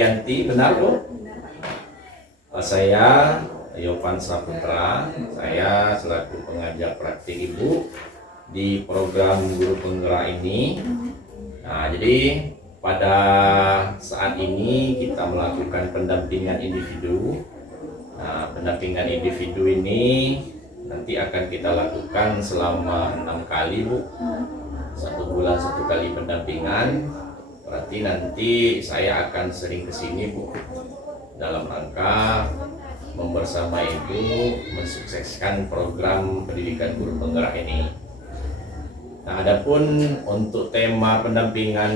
Arianti, benar Bu? Benar, Pak. Saya Yovan Saputra, saya selaku pengajar praktik Ibu di program Guru Penggerak ini. Nah, jadi pada saat ini kita melakukan pendampingan individu. Nah, pendampingan individu ini nanti akan kita lakukan selama 6 kali Bu. 1 bulan 1 kali pendampingan. Berarti nanti saya akan sering kesini Bu, dalam rangka membersama Ibu mensukseskan program pendidikan guru penggerak ini. Nah, adapun untuk tema pendampingan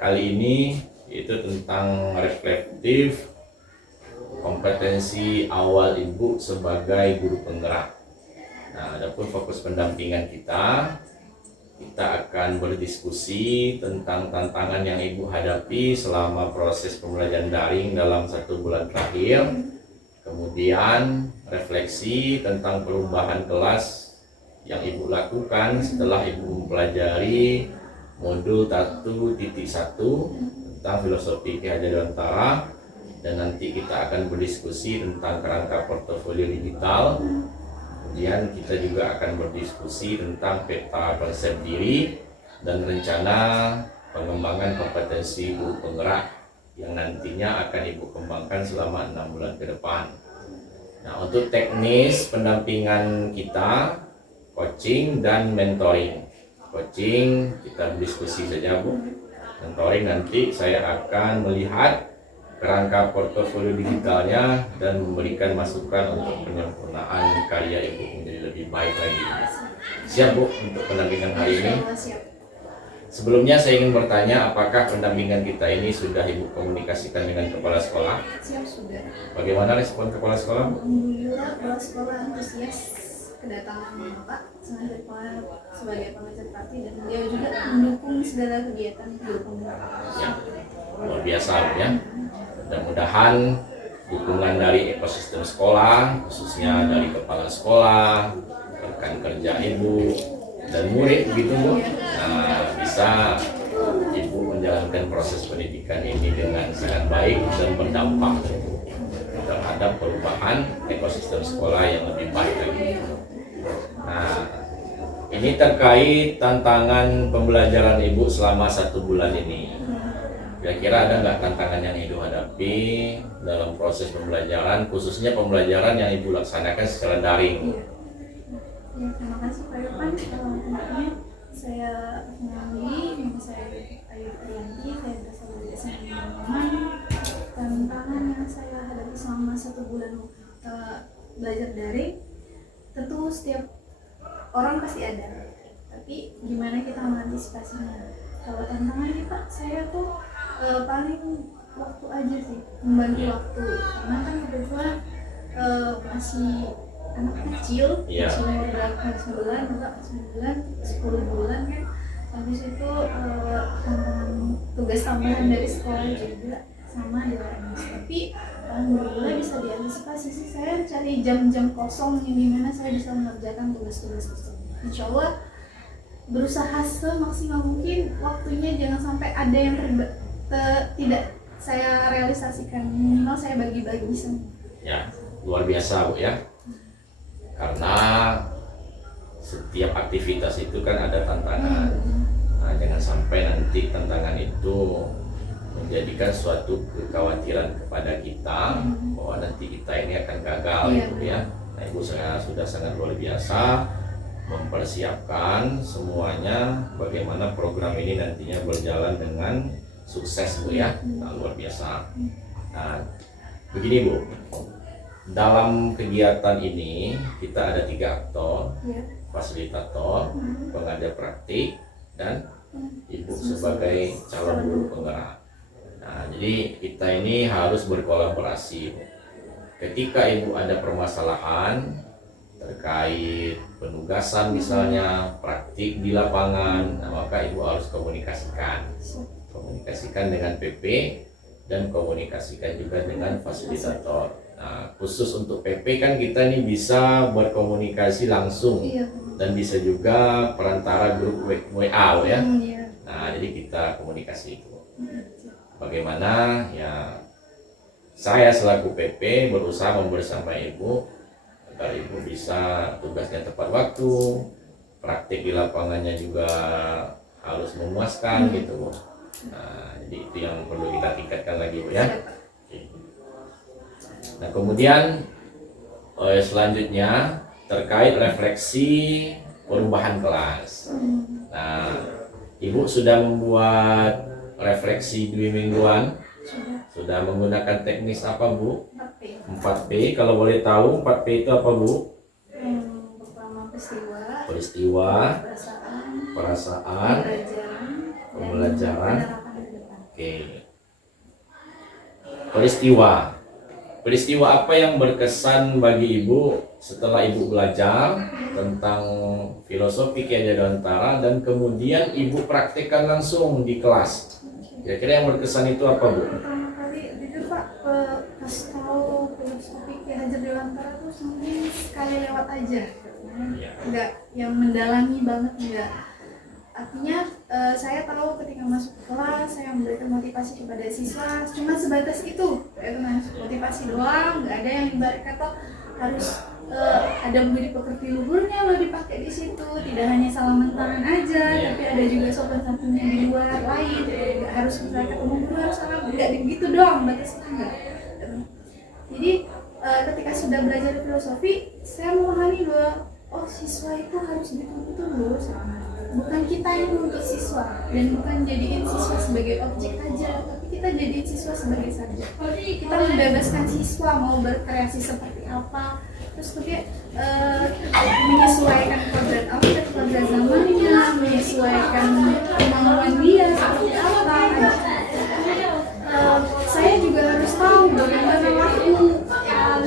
kali ini yaitu tentang reflektif kompetensi awal Ibu sebagai guru penggerak. Nah, adapun fokus pendampingan kita akan berdiskusi tentang tantangan yang Ibu hadapi selama proses pembelajaran daring dalam 1 bulan terakhir. Kemudian refleksi tentang perubahan kelas yang Ibu lakukan setelah Ibu mempelajari modul 1.1 tentang filosofi Ki Hajar Dewantara, dan nanti kita akan berdiskusi tentang kerangka portofolio digital. Kemudian kita juga akan berdiskusi tentang peta konsep diri dan rencana pengembangan kompetensi guru penggerak yang nantinya akan Ibu kembangkan selama 6 bulan ke depan. Nah, untuk teknis pendampingan kita, coaching dan mentoring. Coaching kita berdiskusi saja Bu. Mentoring nanti saya akan melihat kerangka portofolio digitalnya dan memberikan masukan untuk penyempurnaan karya Ibu menjadi lebih baik lagi. Siap Bu untuk pendampingan hari ini? Sebelumnya saya ingin bertanya, apakah pendampingan kita ini sudah Ibu komunikasikan dengan kepala sekolah? Siap, sudah. Bagaimana respon kepala sekolah? Alhamdulillah, kepala sekolah antusias kedatangan Bapak sebagai pengajar praktik, dan beliau juga mendukung segala kegiatan guru penggerak. Ya, luar biasa Bu ya. Mudah-mudahan dukungan dari ekosistem sekolah, khususnya dari kepala sekolah, rekan kerja Ibu dan murid begitu Bu, nah, bisa Ibu menjalankan proses pendidikan ini dengan sangat baik dan berdampak terhadap perubahan ekosistem sekolah yang lebih baik lagi. Nah, ini terkait tantangan pembelajaran Ibu selama 1 bulan ini. Kira-kira ada nggak tantangan yang Ibu hadapi dalam proses pembelajaran, khususnya pembelajaran yang Ibu laksanakan secara daring? Ya, terima kasih Pak Irfan. Tentunya saya mengalami, nama saya Ayu Arianti, saya berasal dari SMA Teman. Tantangan yang saya hadapi selama 1 bulan belajar daring, tentu setiap orang pasti ada. Tapi gimana kita mengantisipasinya? Kalau tantangannya Pak, saya tuh paling waktu aja sih, membagi waktu, karena kan kebetulan masih anak kecil, masih umur berapa, 9 enggak 9 10 bulan kan. Habis itu tantangan tugas tambahan dari sekolah juga sama di luar MS. Tapi alhamdulillah bisa diantisipasi sih, saya cari jam-jam kosong yang dimana saya bisa mengerjakan tugas-tugas tersebut. Insya Allah berusaha semaksimal mungkin waktunya, jangan sampai ada yang tidak saya realisasikan, minimal saya bagi-bagi semua. Ya, luar biasa Bu ya. Karena setiap aktivitas itu kan ada tantangan. Nah, jangan sampai nanti tantangan itu menjadikan suatu kekhawatiran kepada kita bahwa nanti kita ini akan gagal gitu ya. Nah, Ibu sudah sangat luar biasa mempersiapkan semuanya bagaimana program ini nantinya berjalan dengan sukses Bu ya. Nah, luar biasa. Nah, begini Bu, dalam kegiatan ini kita ada 3 aktor, fasilitator, pengajar praktik, dan Ibu sebagai calon guru penggerak. Nah, jadi kita ini harus berkolaborasi. Ketika Ibu ada permasalahan terkait penugasan misalnya, praktik di lapangan, nah, maka Ibu harus komunikasikan dengan PP dan komunikasikan juga dengan fasilitator. Nah, khusus untuk PP kan kita ini bisa berkomunikasi langsung dan bisa juga perantara grup WA ya. Nah, jadi kita komunikasi itu. Bagaimana ya saya selaku PP berusaha membersama ibu agar ibu bisa tugasnya tepat waktu, praktik di lapangannya juga harus memuaskan gitu Bu. Nah, jadi itu yang perlu kita tingkatkan lagi Bu ya. Oke. Nah kemudian selanjutnya terkait refleksi perubahan kelas. Nah, Ibu sudah membuat refleksi 2 mingguan. Sudah menggunakan teknis apa Bu? 4P. 4P. Kalau boleh tahu 4P itu apa Bu? Yang pertama Peristiwa, perasaan, pembelajaran. dan penerapan ke depan. Oke. Peristiwa apa yang berkesan bagi Ibu setelah Ibu belajar tentang filosofi Ki Hajar Dewantara dan kemudian Ibu praktekkan langsung di kelas? Kira-kira yang berkesan itu apa Bu? Pertama kali jujur Pak, pas tahu filosofi Ki Hajar Dewantara tuh mungkin sekali lewat aja, nggak yang mendalami banget, nggak. Artinya saya tahu ketika masuk kelas saya memberikan motivasi kepada siswa cuma sebatas itu mas, motivasi doang, nggak ada yang ibarat kata harus ada budi pekerti luhurnya lo dipakai di situ, tidak hanya salaman tangan aja tapi ada juga sopan santunnya di luar lain, nggak harus misalnya ketemu guru harus salam, nggak gitu doang batasnya, enggak. Jadi ketika sudah belajar filosofi saya memahami bahwa oh siswa itu harus betul-betul loh, bukan kita yang menuntut siswa dan bukan jadiin siswa sebagai objek aja, tapi kita jadiin siswa sebagai subjek. Kita membebaskan siswa mau berkreasi seperti apa, terus menyesuaikan kodrat zamannya, menyesuaikan kemauan dia seperti apa. Saya juga harus tahu bagaimana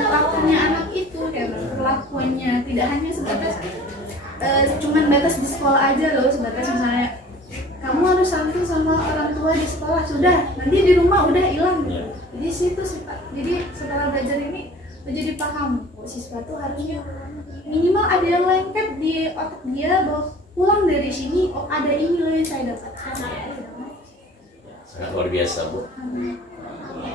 lakunya anak itu, dan perlakuannya tidak hanya sebatas cuman batas di sekolah aja loh, sebatas misalnya kamu harus santun sama orang tua di sekolah, sudah nanti di rumah udah hilang gitu. Jadi situ sih Pak, jadi setelah belajar ini menjadi paham oh, siswa tuh harusnya minimal ada yang lengket di otak dia bahwa pulang dari sini oh ada ini loh yang saya dapatkan. Sangat luar biasa Bu.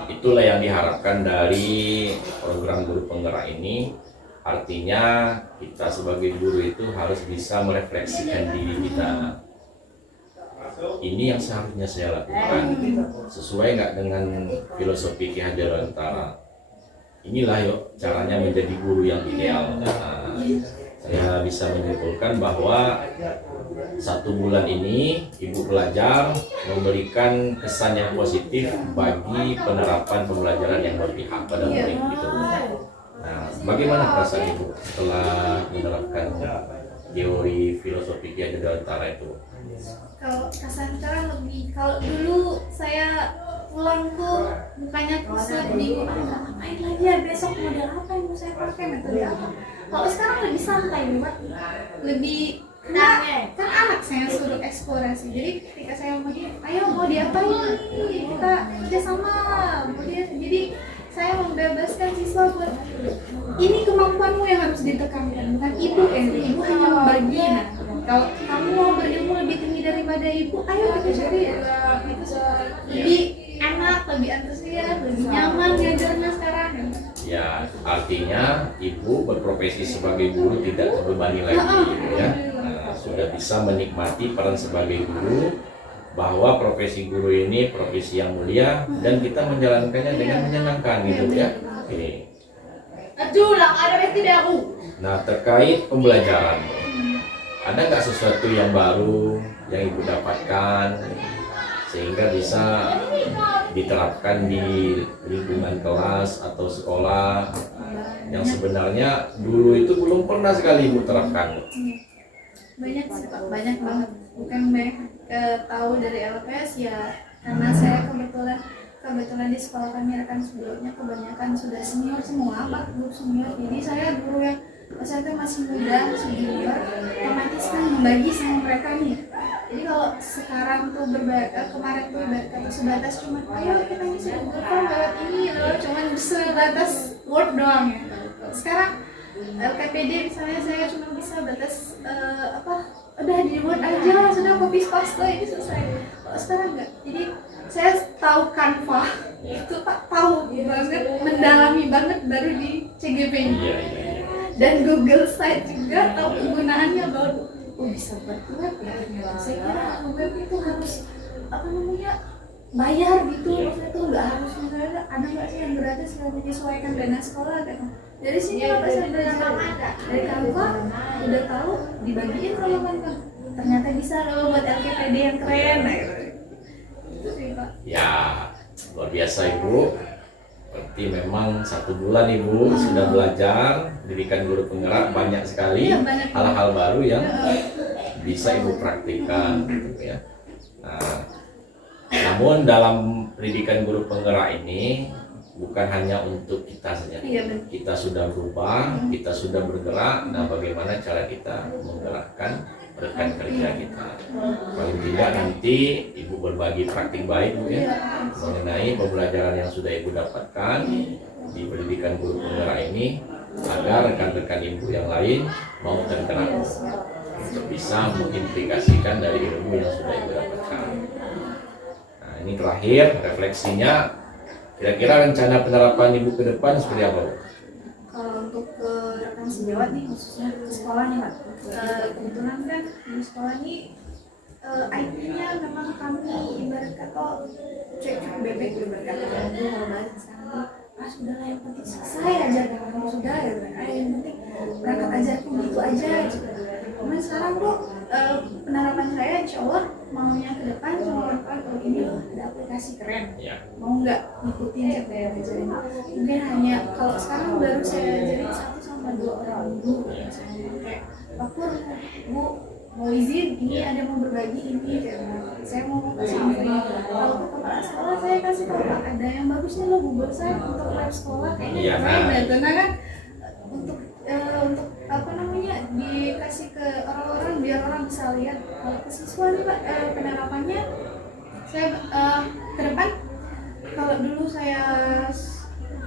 Itulah yang diharapkan dari program guru penggerak ini. Artinya kita sebagai guru itu harus bisa merefleksikan diri kita. Ini yang seharusnya saya lakukan, sesuai nggak dengan filosofi Ki Hajar Dewantara. Inilah yuk caranya menjadi guru yang ideal. Nah, saya bisa menyimpulkan bahwa 1 bulan ini Ibu belajar memberikan kesan yang positif bagi penerapan pembelajaran yang berpihak pada murid gitu. Nah, bagaimana perasaan Ibu setelah menerapkan teori filosofi Ki Hajar Dewantara itu? Kalau kesan sekarang lebih, kalau dulu saya pulang tuh mukanya kusut, bingung, ngapain lagi ya besok, model apa yang mau saya pakai, metode apa. Kalau sekarang lebih santai Mbak, lebih kan anak saya suruh eksplorasi, jadi ketika saya mau ayo mau diapain kita kerjasama, jadi saya membebaskan siswa buat ini kemampuanmu yang harus ditekankan, bukan ibu ibu hanya membagi. Nah, kalau kamu mau berilmu lebih tinggi daripada ibu, ayo kita cari lebih enak, lebih antusias, lebih nyaman ngajarnya sekarang. Ya, artinya Ibu berprofesi sebagai guru tidak terbebani lagi ya. Nah, sudah bisa menikmati peran sebagai guru, bahwa profesi guru ini profesi yang mulia dan kita menjalankannya dengan menyenangkan gitu ya. Oke. Nah, terkait pembelajaran, ada nggak sesuatu yang baru yang Ibu dapatkan sehingga bisa diterapkan di lingkungan kelas atau sekolah yang sebenarnya dulu itu belum pernah sekali Ibu terapkan? Banyak sih Pak, banyak banget. Bukan banyak tahu dari LPS ya, karena saya kebetulan di sekolah kami rekan sebelumnya kebanyakan sudah senior semua Pak, guru senior. Jadi saya guru yang saya masih muda, masih junior, otomatis kan membagi sama mereka nih. Jadi kalau sekarang tuh kemarin tuh kata sebatas cuma ayo kita ngisi Google Form lewat ini loh, cuman sebatas Word doang ya. Sekarang LKPD misalnya saya cuma bisa batas udah dibuat aja sudah copy paste ini selesai. Kalau sekarang enggak. Jadi saya tahu Canva itu Pak, tahu banget, mendalami banget baru di CGP ini. Iya. Dan Google Site juga tahu penggunaannya baru. Oh bisa buat web ya ternyata. Saya kira web itu harus bayar gitu. Maksudnya tuh nggak harus, misalnya ada nggak sih yang gratis yang menyesuaikan dana sekolah kan. Dari sini apa saya belajar dari Canva, udah tahu dibagiin sama Canva. Ternyata bisa loh buat LKPD yang keren. Nah, itu sih Pak. Ya, luar biasa Ibu. Berarti memang 1 bulan Ibu sudah belajar pendidikan guru penggerak, banyak sekali Banyak. hal-hal baru yang bisa Ibu praktikkan gitu ya. Nah, namun dalam pendidikan guru penggerak ini bukan hanya untuk kita saja. Iya, Kita sudah berubah, kita sudah bergerak. Nah, bagaimana cara kita menggerakkan rekan kerja kita? Paling tidak nanti Ibu berbagi praktik baik Bu ya, mengenai pembelajaran yang sudah Ibu dapatkan di pendidikan guru penggerak ini, agar rekan-rekan Ibu yang lain mau tergerak untuk bisa mengimplikasikan dari ilmu yang sudah Ibu dapatkan. Nah, ini terakhir refleksinya, kira-kira rencana penerapan Ibu ke depan seperti apa Bu? Kalau untuk ke rekan sejawat nih, khususnya ke sekolah nih Pak, kebetulan kan di sekolah ini IT-nya memang kami ibarat kata cek bebek ibarat kata kalau bahasa sekarang sudah lah, yang penting selesai aja kan, kamu sudah ya yang penting berangkat aja begitu aja gitu. Kemudian sekarang tuh penerapan saya insya Allah maunya ke depan sama Bapak, ini loh ada aplikasi keren, mau nggak ngikutin cek saya ajarin. Mungkin hanya kalau sekarang baru saya ajarin 1 sama 2 orang dulu misalnya, kayak Pak Pur, Bu mau izin ini ada mau berbagi ini, saya mau kasih info. Kalau ke kepala sekolah saya kasih tahu Pak, ada yang bagusnya loh Google Site untuk web sekolah kayaknya keren gitu. Nah kan untuk dikasih ke orang-orang biar orang bisa lihat. Kalau ke siswa nih Pak, penerapannya saya ke depan, kalau dulu saya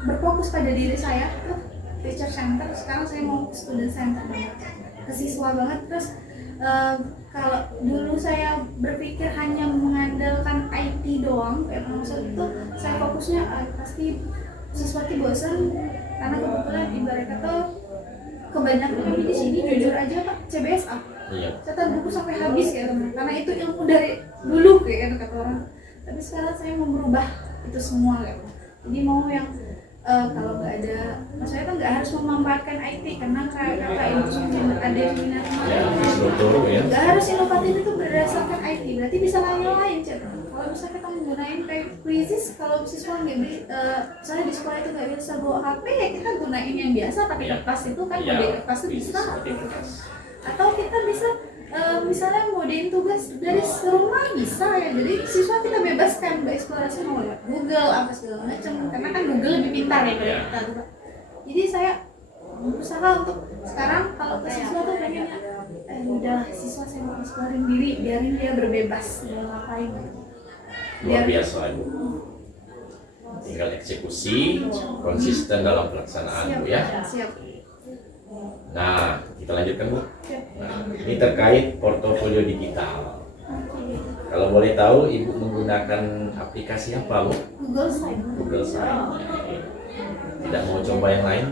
berfokus pada diri saya ke teacher center, sekarang saya mau student center banget, ke siswa banget. Terus kalau dulu saya berpikir hanya mengandalkan IT doang, kayak maksud itu saya fokusnya pasti siswa bosan, karena kebetulan ibarat kata kebanyakan kami di sini jujur aja Pak CBSA. Saya buku sampai habis kayak teman, karena itu ilmu dari dulu kayak kata orang. Tapi sekarang saya mau merubah itu semua kayak. Jadi mau yang kalau nggak ada, maksudnya tuh nggak harus memanfaatkan IT, karena kakak ibu ada yang minat nggak harus inovatif itu berdasarkan IT, berarti bisa lain-lain cek. Kalau misalnya kita menggunakan kayak Quizzes, kalau siswa nggak saya di sekolah itu nggak bisa bawa HP, ya kita gunain yang biasa pakai kertas itu kan, kode kertas itu bisa. Atau kita bisa misalnya modein tugas dari rumah bisa ya, jadi siswa kita bebaskan bereksplorasi mau lewat Google apa segala macam, karena kan Google lebih pintar ya dari kita tuh Pak. Jadi saya berusaha untuk sekarang kalau ke siswa tuh pengennya udah siswa saya mau eksplorin diri, biarin dia berbebas mau ngapain. Luar biasa Ibu, tinggal eksekusi konsisten dalam pelaksanaan Bu ya. Siap. Nah, kita lanjutkan Bu. Nah, ini terkait portofolio digital. Kalau boleh tahu Ibu menggunakan aplikasi apa Bu? Google Site. Google Site. Tidak mau coba yang lain?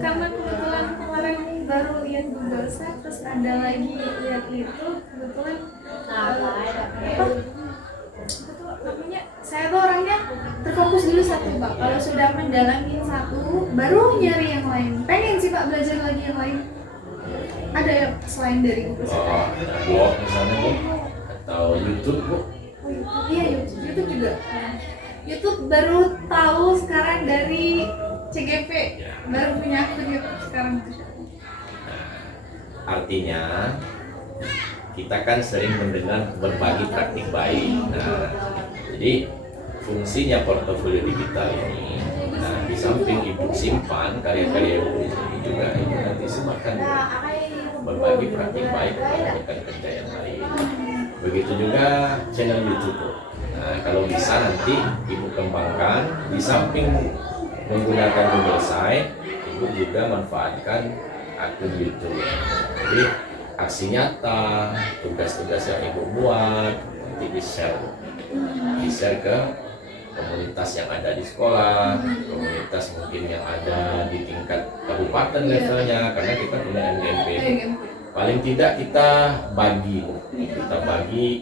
Karena kebetulan kemarin baru lihat Google Site, terus ada lagi lihat itu kebetulan namanya saya tuh orangnya terfokus dulu satu Pak. Kalau sudah mendalami satu, baru nyari yang lain. Pengen sih Pak belajar lagi yang lain. Ada ya selain dari Google Site? Blog misalnya Bu, atau YouTube Bu? Iya YouTube juga. YouTube baru tahu sekarang dari CGP, baru punya akun YouTube sekarang. Artinya kita kan sering mendengar berbagi praktik baik. Nah, jadi fungsinya portofolio digital ini, nah di samping Ibu simpan karya-karya Ibu ini juga Ibu nanti sebarkan berbagi praktik baik dengan rekan kerja yang lain. Begitu juga channel YouTube. Nah, kalau bisa nanti Ibu kembangkan, di samping menggunakan Google Site, Ibu ibu juga manfaatkan akun YouTube. Jadi aksi nyata, tugas-tugas yang ibu buat nanti di-share ke komunitas yang ada di sekolah, komunitas mungkin yang ada di tingkat kabupaten levelnya, karena kita punya MGMP. Paling tidak kita bagi,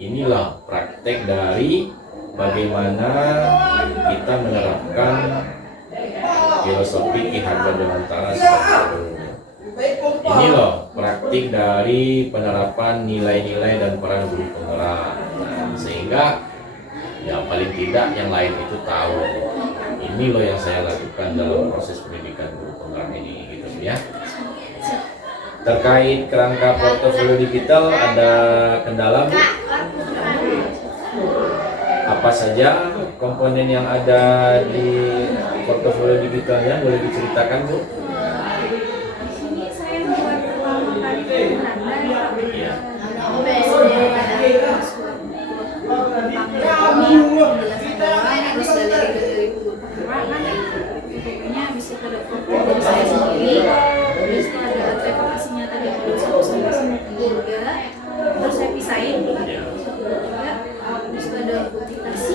inilah praktek dari bagaimana kita menerapkan filosofi Ki Hajar Dewantara. Ini loh praktik dari penerapan nilai-nilai dan peran guru penggerak. Nah, sehingga ya paling tidak yang lain itu tahu ini loh yang saya lakukan dalam proses pendidikan guru penggerak ini, gitu ya. Terkait kerangka portofolio digital ada kendala, Bu? Apa saja komponen yang ada di portofolio digitalnya, boleh diceritakan, Bu? Di sini saya membuat pertama kali beranda Iya. terus dari guru penggerak kan pokoknya habis itu ada foto dari saya sendiri, terus itu ada evaluasinya tadi ada 1-3, terus saya pisahin satu dua, terus itu ada publikasi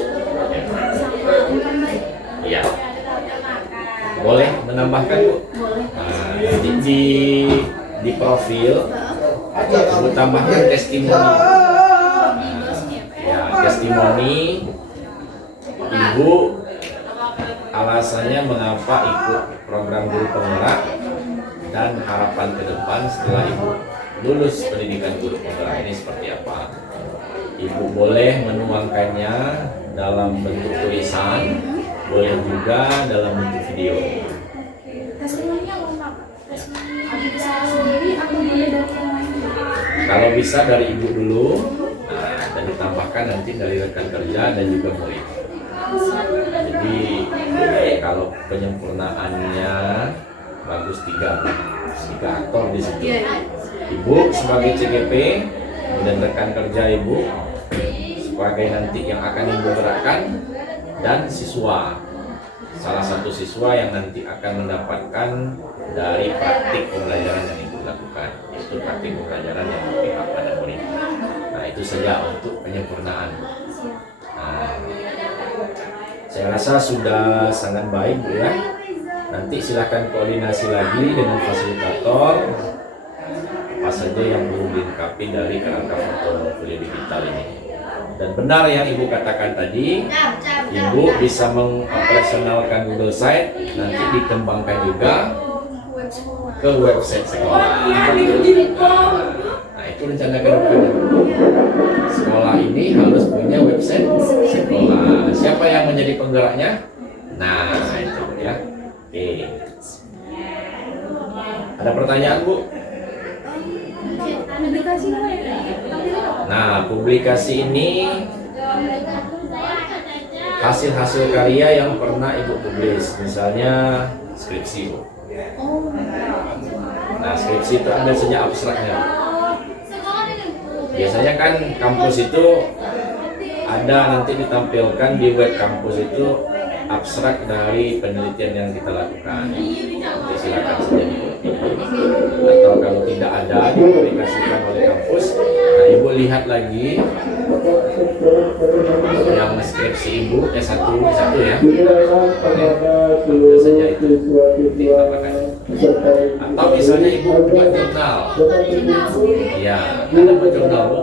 sama gambar. Iya. Boleh menambahkan, Bu? Boleh. Nah, di profil Ibu tambahkan testimoni. Di bawah sini ya, Pak? Ya, testimoni Ibu alasannya mengapa ikut program guru penggerak dan harapan ke depan setelah Ibu lulus pendidikan guru penggerak ini seperti apa. Ibu boleh menuangkannya dalam bentuk tulisan, boleh juga dalam bentuk video. Testimoninya mau Pak? Testimoni diri saya sendiri atau boleh dari yang lain? Kalau bisa dari Ibu dulu, nah, dan ditambahkan nanti dari rekan kerja dan juga murid. Jadi kalau penyempurnaannya bagus tiga aktor di situ. Ibu sebagai CGP dan rekan kerja Ibu sebagai nanti yang akan Ibu gerakkan, dan siswa, salah satu siswa yang nanti akan mendapatkan dari praktik pembelajaran yang Ibu lakukan, itu praktik pembelajaran yang berpihak pada murid. Nah, itu saja untuk penyempurnaan. Nah, saya rasa sudah sangat baik, Bu ya. Nanti silakan koordinasi lagi dengan fasilitator apa saja yang perlu dilengkapi dari kerangka portofolio digital ini. Dan benar yang Ibu katakan tadi, Ibu bisa mengoperasionalkan Google Site, nanti dikembangkan juga ke website sekolah. Nah, itu rencana ke depan. Sekolah ini harus punya website sekolah. Siapa yang menjadi penggeraknya? Nah, itu ya. Oke. Ada pertanyaan, Bu? Publikasi apa ya? Nah, publikasi ini hasil-hasil karya yang pernah Ibu publis, misalnya skripsi, Bu. Oh. Nah, skripsi itu ambil saja abstraknya. Biasanya kan kampus itu ada nanti ditampilkan di web kampus itu abstrak dari penelitian yang kita lakukan. Nanti silakan saja dikopi. Atau kalau tidak ada dipublikasikan oleh kampus, nah Ibu lihat lagi yang skripsi Ibu satu ya. Ambil saja itu ditambahkan. Atau misalnya Ibu buat jurnal. Ya, ada buat jurnal, Bu.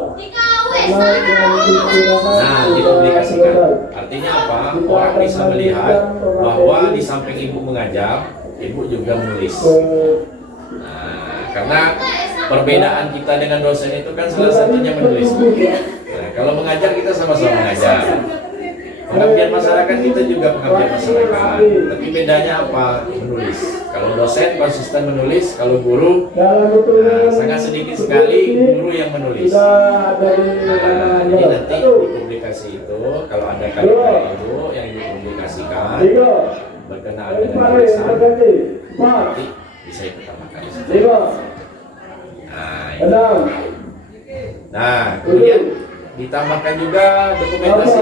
Nah, dipublikasikan. Artinya apa? Orang bisa melihat bahwa di samping Ibu mengajar, Ibu juga menulis. Nah, karena perbedaan kita dengan dosen itu kan salah satunya menulis. Nah, kalau mengajar kita sama-sama mengajar. Pengabdian masyarakat kita juga pengabdian masyarakat. Tapi bedanya apa? Menulis. Kalau dosen konsisten menulis, kalau guru sangat sedikit sekali guru yang menulis. Nah, jadi nanti di publikasi itu kalau ada karya Ibu yang dipublikasikan berkenaan dengan tulisan, nanti bisa ikut tambahkan di situ. Nah, ini. Nah, kemudian ditambahkan juga dokumentasi.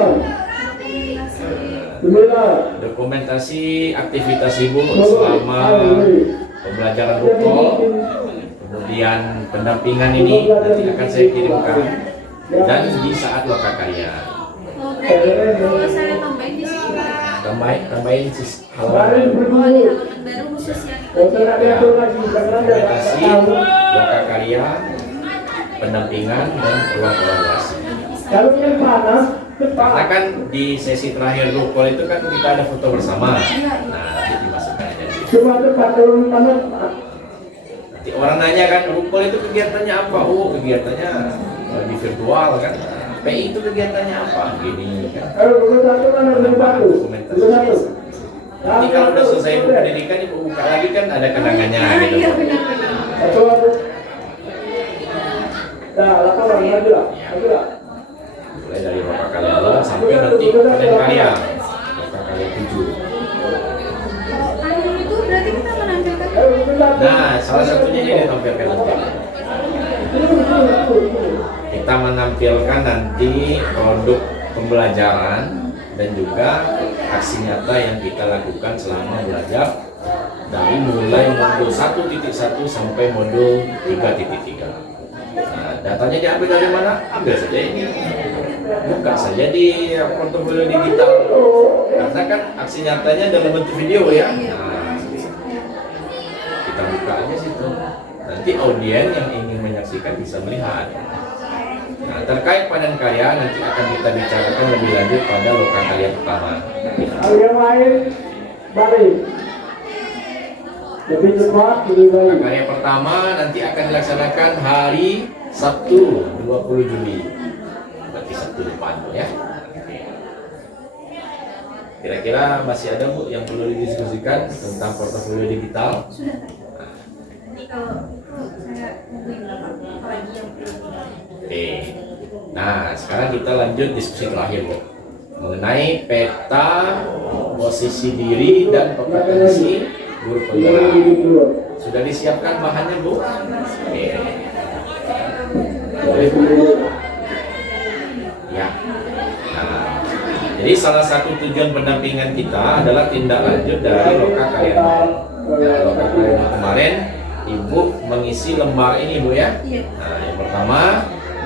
Dokumentasi aktivitas Ibu selama pembelajaran rukol, kemudian pendampingan ini nanti akan saya kirimkan, dan di saat lokakarya. Oh, berarti kalau saya tambahin di sini Pak. Tambahin halaman Oh, di halaman baru khusus yang itu. implementasi, lokakarya, pendampingan, dan ruang evaluasi. Kalau yang panas, Karena kan di sesi terakhir rukol itu kan kita ada foto bersama. Iya, iya. Nah, nanti dimasukkan aja di situ. cuma tempat turun panas. Nanti orang nanya kan, rukol itu kegiatannya apa? Oh, kegiatannya di virtual kan. PI itu kegiatannya apa? Gini kan. Kalau buku satu mana buku satu? Buku satu. Nanti kalau udah selesai pendidikan, ibu buka lagi kan ada kenangannya Ah, gitu. iya benar-benar. Satu. Nah, laporan maju lah. Maju lah. Mulai dari loka karya 2 sampai nanti panen karya. Loka karya 7. Anu itu berarti kita menampilkan Buku satu. Nah, salah satunya ini ditampilkan nanti. Kita menampilkan nanti produk pembelajaran dan juga aksi nyata yang kita lakukan selama belajar dari mulai modul 1.1 sampai modul 3.3. Nah, datanya diambil dari mana? Ambil saja ini. Buka saja di portofolio digital. Karena kan aksi nyatanya dalam bentuk video ya. Nah, kita buka aja situ. Nanti audien yang ingin menyaksikan bisa melihat. Nah, terkait panen karya nanti akan kita bicarakan lebih lanjut pada loka karya pertama. Kalau yang lain balik. Lebih cepat, lebih Loka baik. karya pertama nanti akan dilaksanakan hari Sabtu 20 Juli. Berarti Sabtu depan ya. Kira-kira masih ada Bu yang perlu didiskusikan tentang portofolio digital? sudah Pak. Nanti kalau itu saya hubungin Bapak apalagi yang perlu. Oke. Nah, sekarang kita lanjut diskusi terakhir, Bu. Mengenai peta posisi diri dan kompetensi guru penggerak. Sudah disiapkan bahannya, Bu? Oke. Boleh, Bu? Ya. Nah, jadi salah satu tujuan pendampingan kita adalah tindak lanjut dari loka karya. Nah, loka karya kemarin Ibu mengisi lembar ini, Bu ya. Iya. Nah, yang pertama,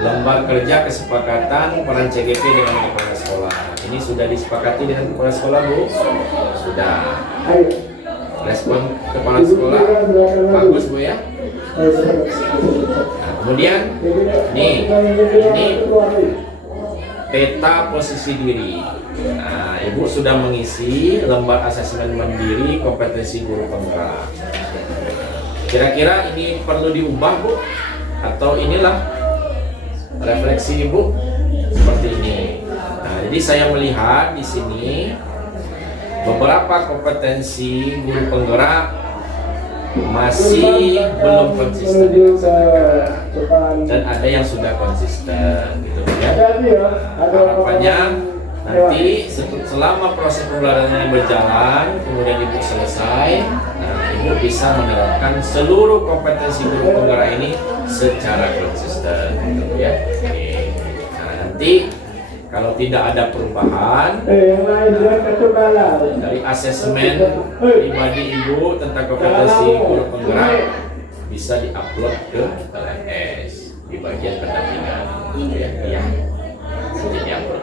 lembar kerja kesepakatan peran CGP dengan kepala sekolah. Ini sudah disepakati dengan kepala sekolah, Bu? Sudah. Ayo. Respon kepala sekolah bagus, Bu ya. Nah, kemudian ini peta posisi diri. Nah, Ibu sudah mengisi lembar asesmen mandiri kompetensi guru penggerak. Kira-kira ini perlu diubah, Bu? Atau inilah refleksi Ibu seperti ini. Nah, jadi saya melihat di sini beberapa kompetensi guru penggerak masih belum konsisten dilaksanakan, dan ada yang sudah konsisten gitu ya. Harapannya nanti selama proses pembelajaran berjalan, kemudian Ibu selesai, nah, Ibu bisa menerapkan seluruh kompetensi guru penggerak ini secara konsisten gitu ya. Oke. Nah, nanti kalau tidak ada perubahan yang lain dia ketubalan. dari asesmen pribadi Ibu tentang kompetensi guru penggerak bisa diupload ke LMS di bagian pendampingan gitu ya. Iya. Sudah diupload.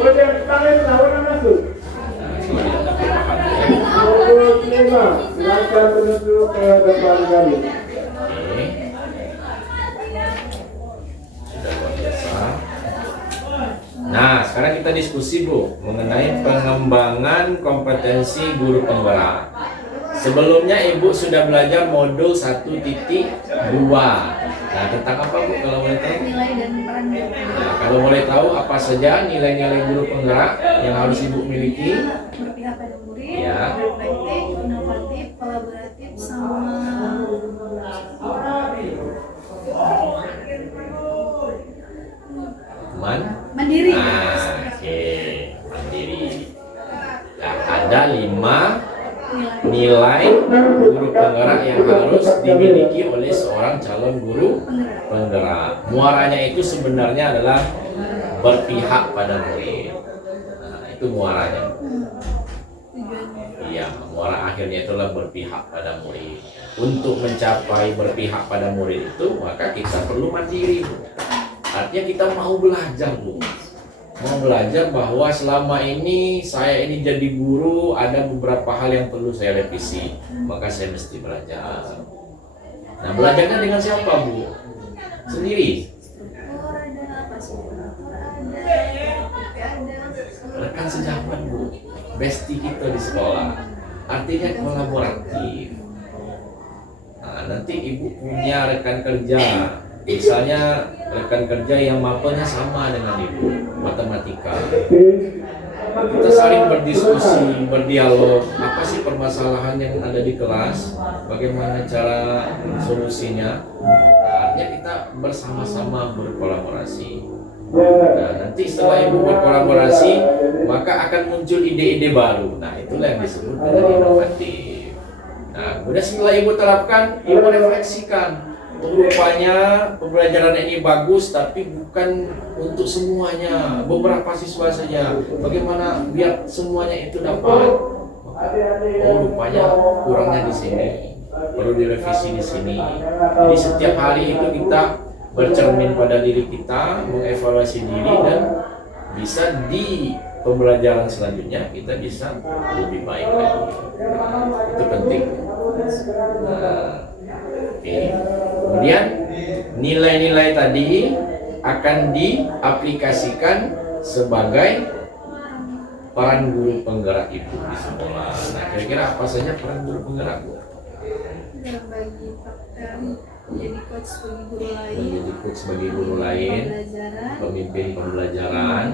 Udah tangan lawan masuk. Nah, sudah ada perubahan ya. 25. Silakan menuju ke depan kami. Oke. Sudah luar biasa. Nah, sekarang kita diskusi, Bu, mengenai pengembangan kompetensi guru penggerak. Sebelumnya Ibu sudah belajar modul 1.2. Nah, tentang apa, Bu, kalau boleh tahu? Nilai dan peran guru. Nah, kalau boleh tahu apa saja nilai-nilai guru penggerak yang harus Ibu miliki? Berpihak pada murid, Ya. reflektif, inovatif, kolaboratif, sama mandiri. Nah, oke, mandiri. Nah, ada 5 nilai guru penggerak yang harus dimiliki oleh seorang calon guru penggerak. Muaranya itu sebenarnya adalah berpihak pada murid. Nah, itu muaranya. Tujuannya. Ya, muara akhirnya itulah berpihak pada murid. Untuk mencapai berpihak pada murid itu, maka kita perlu mandiri, Bu. Artinya kita mau belajar, Bu. Mau belajar bahwa selama ini saya ini jadi guru, ada beberapa hal yang perlu saya revisi, maka saya mesti belajar. Nah, belajarnya dengan siapa, Bu? Sendiri. struktur ada, fasilitator ada, Rekan sejawat, Bu. Bestie kita di sekolah. Artinya kolaboratif. Nah, nanti ibu punya rekan kerja. Misalnya rekan kerja yang mapelnya sama dengan ibu, matematika. Kita saling berdiskusi, berdialog. Apa sih permasalahan yang ada di kelas? Bagaimana cara solusinya? Artinya kita bersama-sama berkolaborasi. Nah, nanti setelah ibu berkolaborasi, maka akan muncul ide-ide baru. Nah, itulah yang disebut dengan inovatif. Nah, kemudian setelah ibu terapkan, ibu refleksikan. Oh, rupanya pembelajaran ini bagus, tapi bukan untuk semuanya. Beberapa siswa saja. Bagaimana biar semuanya itu dapat? Oh, rupanya kurangnya di sini. Perlu direvisi di sini. Jadi setiap hari itu kita bercermin pada diri kita, mengevaluasi diri, dan bisa di pembelajaran selanjutnya kita bisa lebih baik lagi. Itu penting. Nah, oke. Kemudian nilai-nilai tadi akan diaplikasikan sebagai peran guru penggerak ibu di sekolah. Nah, kira-kira apa saja peran guru penggerak, Bu? berbagi fakta, menjadi coach bagi guru lain, Menjadi coach bagi guru lain, pembelajaran, pemimpin pembelajaran,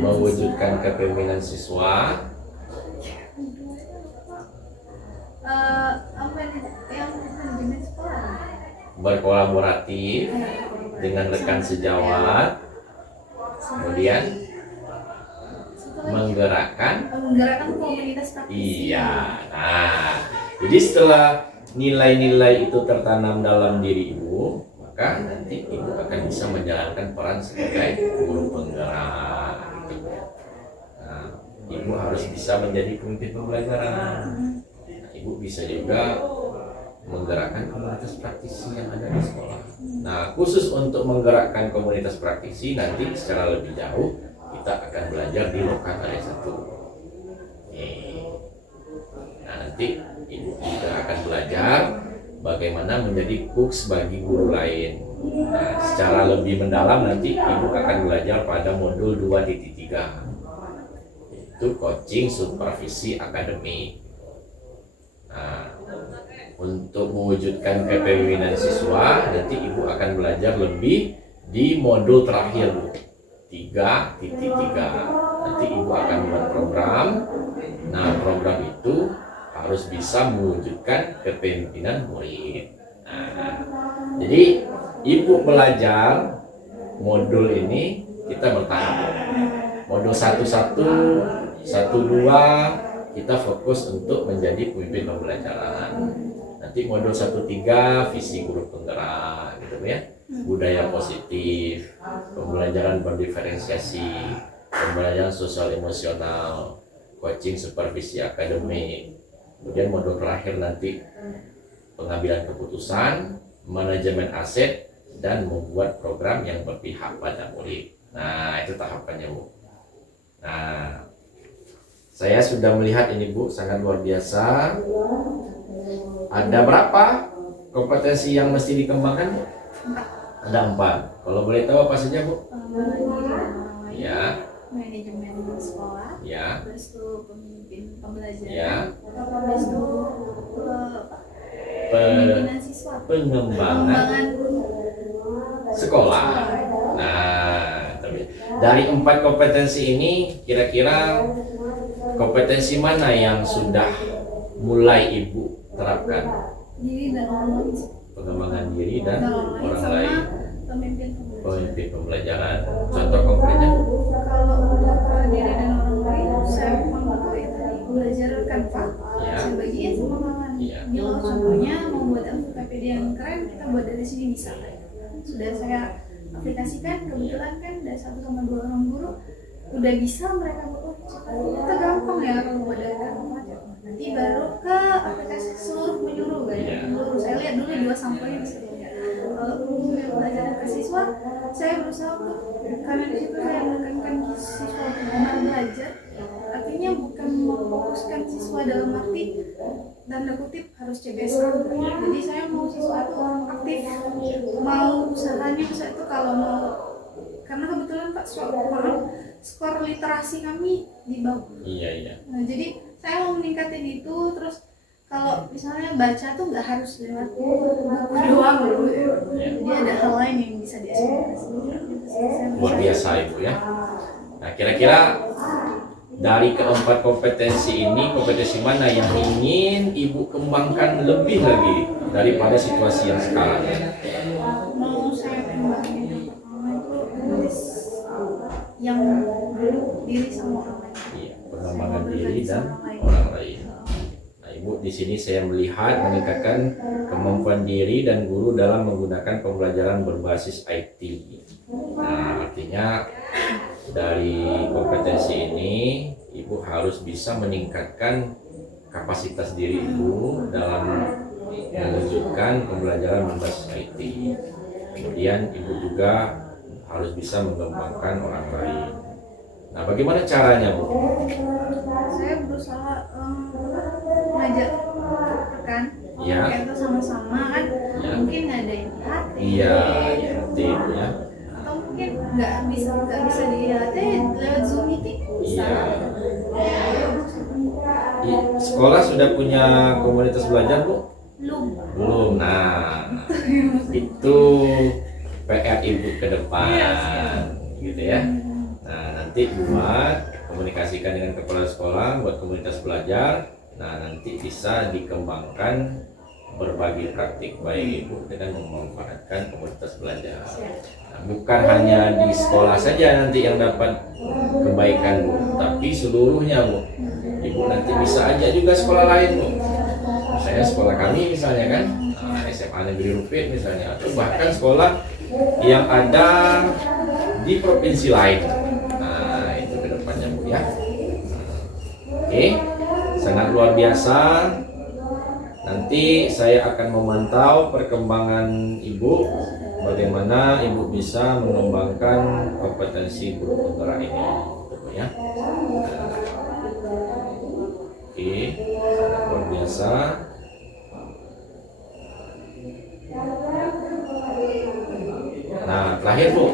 mewujudkan kepemimpinan siswa, apa nih yang manajemen sekolah, berkolaboratif dengan rekan sejawat, kemudian menggerakkan. menggerakkan komunitas praktisi. Iya. Nah, jadi setelah nilai-nilai itu tertanam dalam diri ibu, maka nanti ibu akan bisa menjalankan peran sebagai guru penggerak. Gitu. Nah, ibu harus bisa menjadi pemimpin pembelajaran. Nah, ibu bisa juga menggerakkan komunitas praktisi yang ada di sekolah. Nah, khusus untuk menggerakkan komunitas praktisi, nanti secara lebih jauh kita akan belajar di Loka Karya 1. Nah, nanti ibu juga akan belajar bagaimana menjadi coach bagi guru lain. Nah, secara lebih mendalam nanti ibu akan belajar pada modul 2.3, yaitu coaching supervisi akademik. Nah, untuk mewujudkan kepemimpinan siswa, nanti ibu akan belajar lebih di modul terakhir, Bu, 3.3. Nanti ibu akan buat program. Nah, program itu harus bisa mewujudkan kepemimpinan murid. Nah, jadi ibu belajar modul ini kita bertahap. Modul 1.1, 1.2 kita fokus untuk menjadi pemimpin pembelajaran. Nanti modul 1.3 visi guru penggerak, gitu ya. Budaya positif, pembelajaran berdiferensiasi, pembelajaran sosial emosional, coaching supervisi akademik. Kemudian modul terakhir nanti pengambilan keputusan, manajemen aset, dan membuat program yang berpihak pada murid. Nah, itu tahapannya, Bu. Nah, saya sudah melihat ini, Bu, sangat luar biasa. Ada berapa kompetensi yang mesti dikembangkan, Bu? Ada 4. Kalau boleh tahu apa saja, Bu? Ya. Manajemen sekolah, Ya. terus tuh pemimpin pembelajaran, Ya. terus tuh pemimpinan siswa, Pengembangan sekolah. Nah, dari 4 kompetensi ini, kira-kira kompetensi mana yang sudah mulai ibu terapkan? diri dan orang lain, Pengembangan diri dan orang sama lain, pemimpin pembelajaran. pemimpin pembelajaran. Contoh konkretnya, Bu? Kalau untuk diri dan orang lain, saya memang betul ya tadi belajar Canva, Ya. saya bagiin sama kawan. Ya. Ini loh contohnya mau buat PPD yang keren, kita buat dari sini bisa. Sudah saya aplikasikan, kebetulan kan ada 1 sama 2 orang guru, udah bisa mereka ternyata gampang ya kalau buat dari kalimat ya. Nanti baru ke aplikasi seluruh menyuruh kan Iya. seluruh. Saya lihat dulu 2 sampelnya bisa dilihat. Kalau untuk belajar ke siswa, saya berusaha untuk, karena di situ saya menekankan siswa benar belajar, artinya bukan memfokuskan siswa dalam arti tanda kutip harus CBS kan. Jadi saya mau siswa itu aktif, mau usahanya bisa itu kalau mau, karena kebetulan Pak skor literasi kami di bawah. Iya. Nah, jadi saya mau meningkatin itu. Terus kalau misalnya baca tuh nggak harus lewat buku doang loh. Jadi ada hal lain yang bisa dieksplorasi. Luar biasa Ibu ya. Nah, kira-kira dari keempat kompetensi ini, kompetensi mana yang ingin Ibu kembangkan lebih lagi daripada situasi yang sekarang? Mau saya kembangin yang pertama itu nulis yang dulu diri sama orang lain. Iya, pengembangan diri dan orang lain. Nah, Ibu di sini saya melihat meningkatkan kemampuan diri dan guru dalam menggunakan pembelajaran berbasis IT. Nah, artinya dari kompetensi ini Ibu harus bisa meningkatkan kapasitas diri Ibu dalam mewujudkan pembelajaran berbasis IT. Kemudian Ibu juga harus bisa mengembangkan orang lain. Nah, bagaimana caranya, Bu? Saya berusaha ngajak rekan Ya. itu sama-sama kan, Ya. mungkin ada yang lihat Iya, itu Ibu ya. atau mungkin nggak bisa dilihat lewat Zoom meeting kan bisa. Iya. Di sekolah sudah punya komunitas belajar, Bu? Belum. Belum. Nah, itu PR Ibu ke depan, gitu ya. Nah, nanti buat komunikasikan dengan kepala sekolah buat komunitas belajar. Nah, nanti bisa dikembangkan berbagi praktik baik Ibu dengan memanfaatkan komunitas belajar. Nah, bukan hanya di sekolah saja nanti yang dapat kebaikan, Bu, tapi seluruhnya, Bu. Ibu nanti bisa aja juga sekolah lain, Bu. Saya sekolah kami misalnya kan, SMA Negeri Rupit misalnya, atau bahkan sekolah yang ada di provinsi lain. Nah, itu kedepannya, Bu ya. Oke, sangat luar biasa. Nanti saya akan memantau perkembangan Ibu, bagaimana Ibu bisa mengembangkan kompetensi guru penggerak ini, Bu ya. Oke, sangat luar biasa. Nah, terakhir Bu,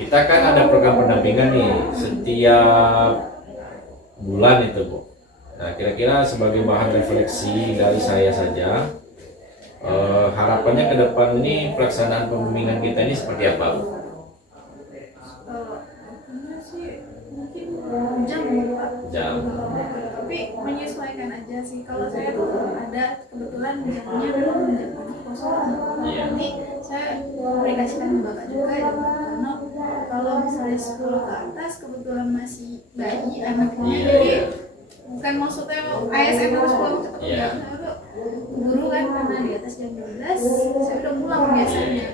kita kan ada program pendampingan nih setiap bulan itu, Bu. Nah, kira-kira sebagai bahan refleksi dari saya saja, harapannya ke depan ini pelaksanaan pembimbingan kita ini seperti apa, Bu? Ini sih mungkin jam ya Pak. Jam. Tapi menyesuaikan aja sih. Kalau saya tuh ada kebetulan jamnya memang jam kosong. Iya. Nanti saya aplikasikan ke Bapak juga ya, karena kalau misalnya 10 ke atas kebetulan masih bayi anaknya, Iya. jadi bukan maksudnya ASN harus pulang cepat, Iya. saya tuh guru kan karena di atas jam 12 saya udah pulang biasanya.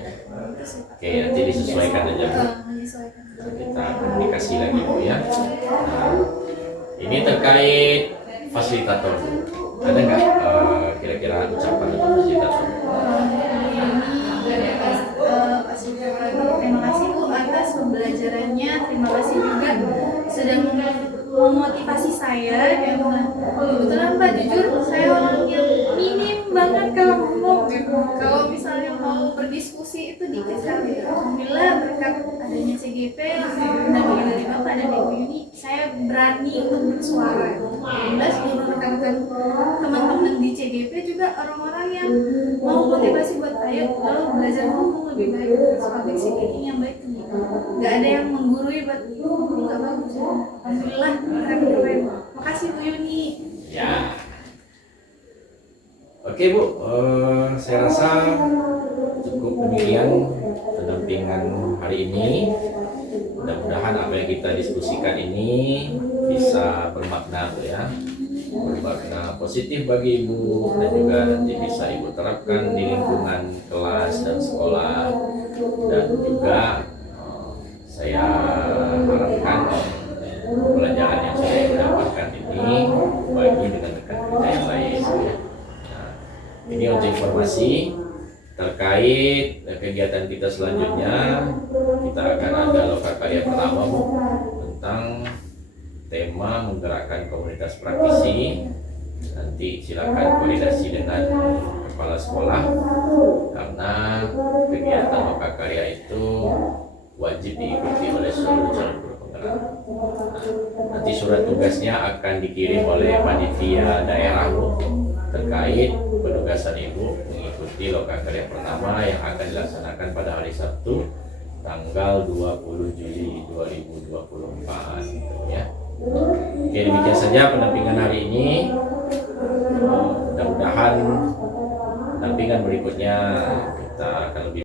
Itu sih Pak. Oke, nanti disesuaikan aja, Bu. Menyesuaikan. Kita komunikasi lagi, Bu ya. Nah, ini terkait fasilitator, Bu. Ada nggak kira-kira ucapan untuk fasilitator? Terima kasih Bu atas pembelajarannya. Terima kasih juga sudah memotivasi saya. Kebetulan Pak, jujur saya orang yang minim banget kalau ngomong. Kalau misalnya mau berdiskusi itu dikit sekali. Alhamdulillah berkat adanya CGP dan dari Bapak dan Ibu Yuni, saya berani untuk bersuara. Alhamdulillah seluruh rekan-rekan teman-teman di CGP juga orang-orang yang mau motivasi buat ayo kalau belajar ngomong lebih baik, public speaking yang baik nih. Nggak ada yang menggurui buat nggak bagus. Alhamdulillah keren. Makasih Bu Yuni. Ya. Oke, Bu, saya rasa cukup demikian pendampingan hari ini. Mudah-mudahan apa yang kita diskusikan ini bisa bermakna, Bu ya, bermakna positif bagi Ibu, dan juga nanti bisa Ibu terapkan di lingkungan kelas dan sekolah. Dan juga saya harapkan Ini untuk informasi terkait kegiatan kita selanjutnya. Kita akan ada lokakarya pertama Bu, tentang tema menggerakkan komunitas praktisi. Nanti silakan koordinasi dengan kepala sekolah, karena kegiatan lokakarya itu wajib diikuti oleh seluruh calon guru penggerak. Nanti surat tugasnya akan dikirim oleh panitia daerah Bu, terkait penugasan Ibu mengikuti lokakarya pertama yang akan dilaksanakan pada hari Sabtu tanggal 20 Juli 2024 gitu ya. Oke, demikian saja pendampingan hari ini. Mudah-mudahan pendampingan berikutnya kita akan lebih